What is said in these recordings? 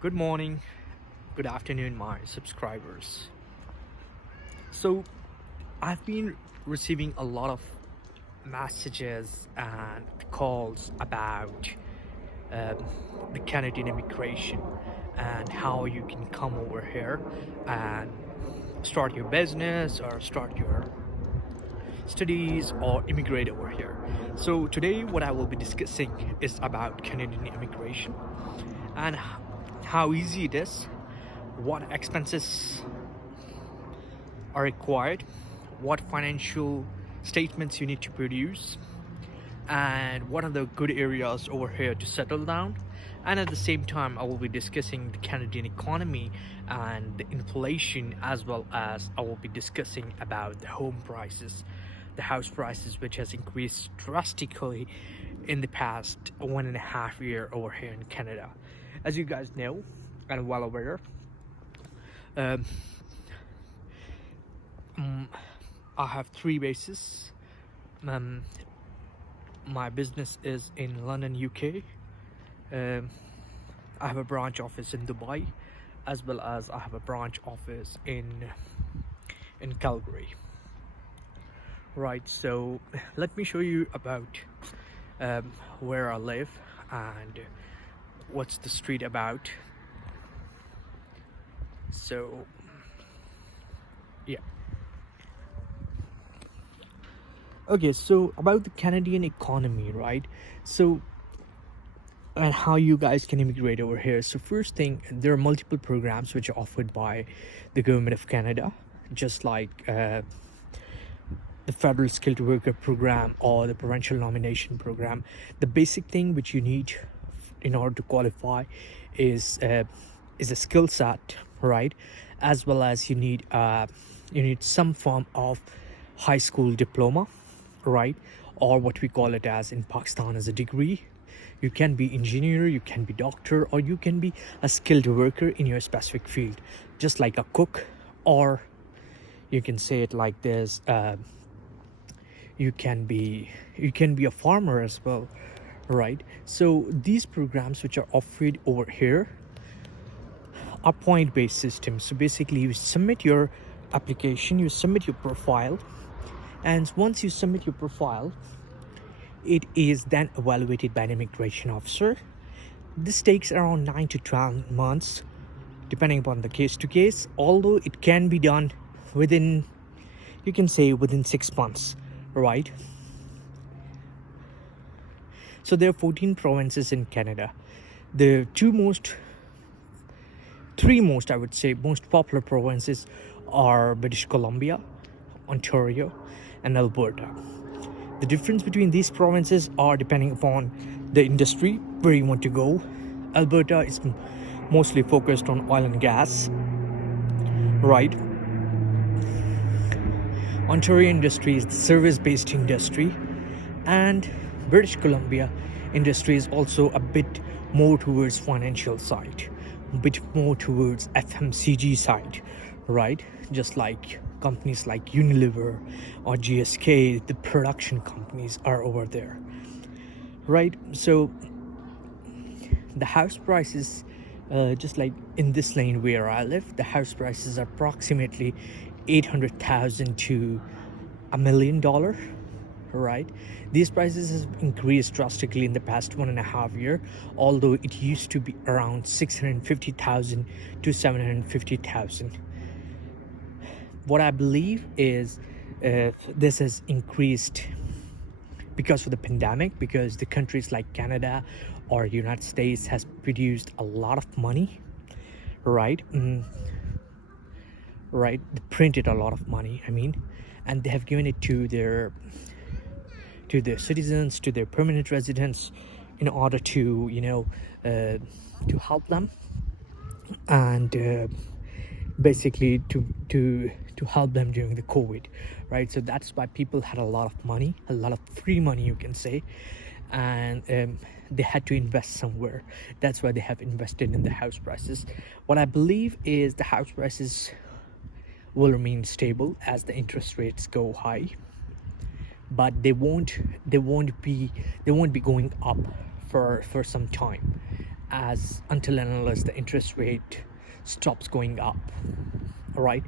Good morning, good afternoon, my subscribers. So, I've been receiving a lot of messages and calls about um, the Canadian immigration and how you can come over here and start your business or start your studies or immigrate over here. So, today, what I will be discussing is about Canadian immigration and how easy it is, what expenses are required, what financial statements you need to produce, and what are the good areas over here to settle down. And at the same time, I will be discussing the Canadian economy and the inflation, as well as I will be discussing about the home prices, the house prices, which has increased drastically in the past 1.5 year over here in Canada. As you guys know and well aware, um, I have three bases. Um, my business is in London, UK. I have a branch office in Dubai, as well as I have a branch office in Calgary. Right. So let me show you about where I live and what's the street about. So yeah. Okay, so about the Canadian economy, right? So, and how you guys can immigrate over here. So, first thing, there are multiple programs which are offered by the government of Canada, just like the federal skilled worker program or the provincial nomination program. The basic thing which you need in order to qualify is a skill set, right? As well as you need some form of high school diploma, right? Or what we call it as in Pakistan as a degree. You can be engineer, you can be doctor, or you can be a skilled worker in your specific field, just like a cook, or you can say it like this, you can be a farmer as well, right? So these programs which are offered over here are point-based systems. So basically you submit your application, you submit your profile, and once you submit your profile, it is then evaluated by an immigration officer. This takes around 9 to 12 months depending upon the case to case, although it can be done within, you can say, within 6 months, right? So there are 14 provinces in Canada. The three most, I would say, most popular provinces are British Columbia, Ontario, and Alberta. The difference between these provinces are depending upon the industry where you want to go. Alberta is mostly focused on oil and gas, right? Ontario industry is the service-based industry, and British Columbia industry is also a bit more towards financial side, a bit more towards FMCG side, right? Just like companies like Unilever or GSK, the production companies are over there, right? So the house prices, just like in this lane where I live, the house prices are approximately $800,000 to $1 million, right? These prices have increased drastically in the past 1.5 year, although it used to be around 650,000 to 750,000. What I believe is this has increased because of the pandemic, because the countries like Canada or United States has produced a lot of money, right? Right, they printed a lot of money, I mean, and they have given it to their citizens, to their permanent residents, in order to to help them, and basically to help them during the COVID, right? So that's why people had a lot of money, a lot of free money, you can say, and they had to invest somewhere. That's why they have invested in the house prices. What I believe is the house prices will remain stable as the interest rates go high, but they won't be going up for some time. as until and unless the interest rate stops going up. All right,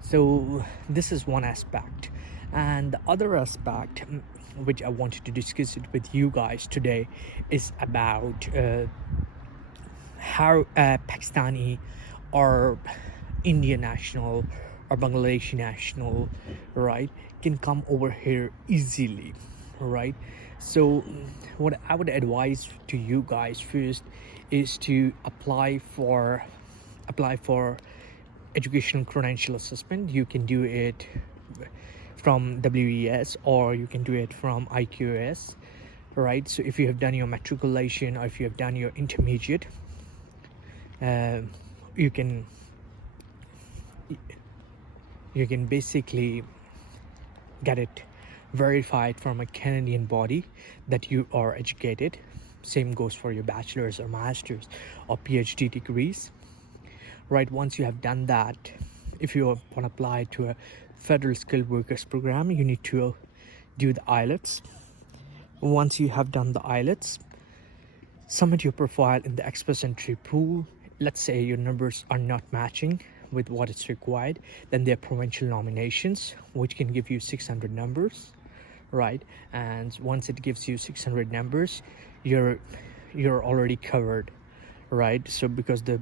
so this is one aspect, and the other aspect, which I wanted to discuss it with you guys today, is about how Pakistani or Indian national or Bangladeshi national, right, can come over here easily, right? So what I would advise to you guys first is to apply for educational credential assessment. You can do it from WES or you can do it from IQS, right? So if you have done your matriculation or if you have done your intermediate, you can basically get it verified from a Canadian body that you are educated. Same goes for your bachelor's or master's or PhD degrees, right? Once you have done that, if you want to apply to a federal skilled workers program, you need to do the IELTS. Once you have done the IELTS, submit your profile in the express entry pool. Let's say your numbers are not matching with what is required, then there are provincial nominations which can give you 600 numbers, right? And once it gives you 600 numbers, you're already covered, right? So because the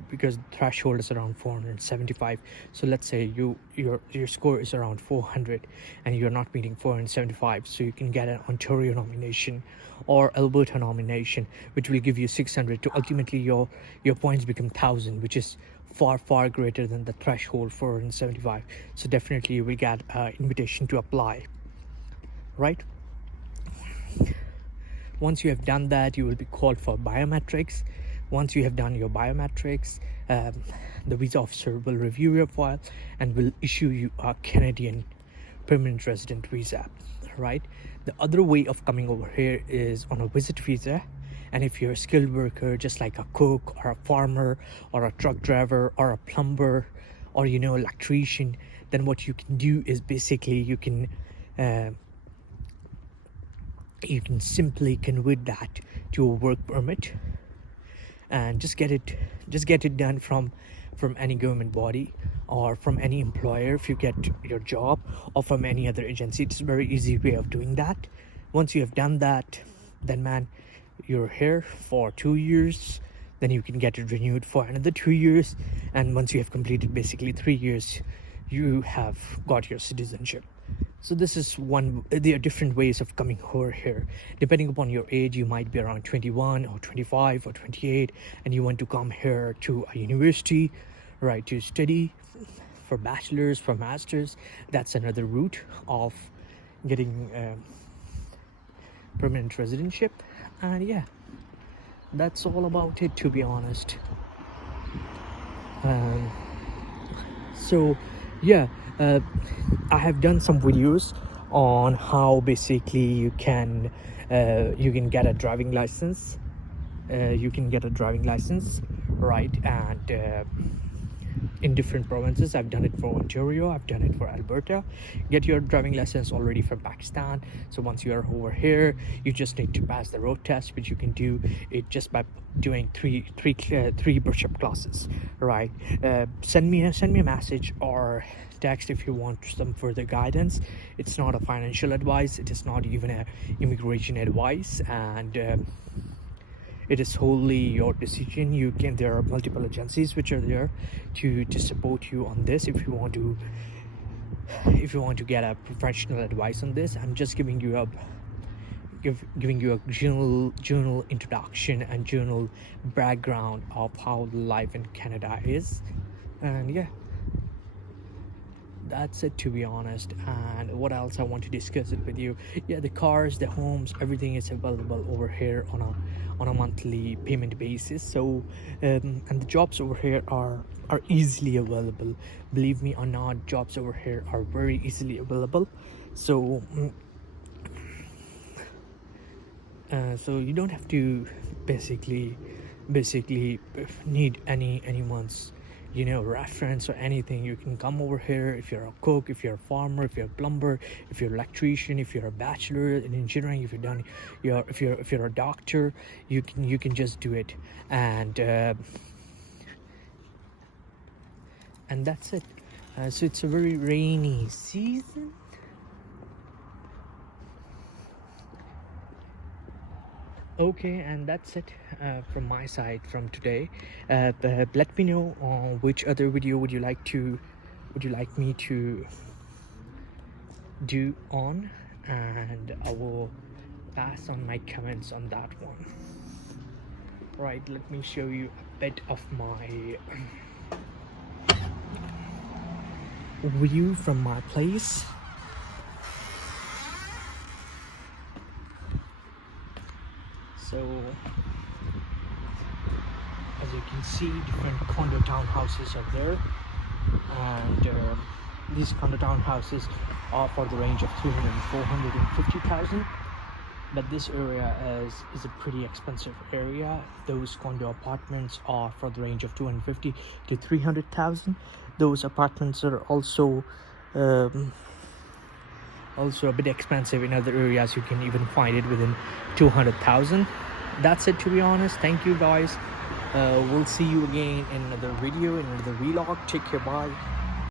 threshold is around 475, so let's say your score is around 400 and you're not meeting 475, so you can get an Ontario nomination or Alberta nomination, which will give you 600 to ultimately your points become 1000, which is far greater than the threshold 475. So definitely you will get an invitation to apply, right? Once you have done that, you will be called for biometrics. Once you have done your biometrics, the visa officer will review your file and will issue you a Canadian permanent resident visa, right? The other way of coming over here is on a visit visa. And if you're a skilled worker, just like a cook or a farmer or a truck driver or a plumber or electrician, then what you can do is basically you can simply convert that to a work permit and just get it done from any government body or from any employer if you get your job, or from any other agency. It's a very easy way of doing that. Once you have done that, then man, you're here for 2 years, then you can get it renewed for another 2 years, and once you have completed basically 3 years, you have got your citizenship. So this is one. There are different ways of coming over here depending upon your age. You might be around 21 or 25 or 28 and you want to come here to a university, right, to study for bachelor's, for master's. That's another route of getting permanent residentship. And yeah, that's all about it, to be honest. So yeah, I have done some videos on how basically you can get a driving license. Right? And in different provinces, I've done it for Ontario, I've done it for Alberta. Get your driving license already from Pakistan. So once you are over here, you just need to pass the road test, which you can do it just by doing three brush-up classes, right? Send me a message or text if you want some further guidance. It's not a financial advice, it is not even a immigration advice, and it is wholly your decision. There are multiple agencies which are there to support you on this. If you want to get a professional advice on this, I'm just giving you a journal introduction and journal background of how life in Canada is. And yeah, that's it, to be honest. And what else I want to discuss it with you? Yeah, the cars, the homes, everything is available over here on a monthly payment basis. So and the jobs over here are easily available. Believe me or not, jobs over here are very easily available. So so you don't have to basically need anyone's reference or anything, you can come over here. If you're a cook, if you're a farmer, if you're a plumber, if you're an electrician, if you're a bachelor in engineering, if you're done if you're a doctor, you can just do it. And that's it. So it's a very rainy season. Okay, and that's it from my side from today. But let me know which other video would you like me to do on, and I will pass on my comments on that one. Right, let me show you a bit of my view from my place. So as you can see, different condo townhouses are there, and these condo townhouses are for the range of 300 and 450,000. But this area is a pretty expensive area. Those condo apartments are for the range of 250 to 300,000. Those apartments are also a bit expensive in other areas. You can even find it within 200,000. That's it, to be honest. Thank you guys. We'll see you again in another video, in another vlog. Take care, bye.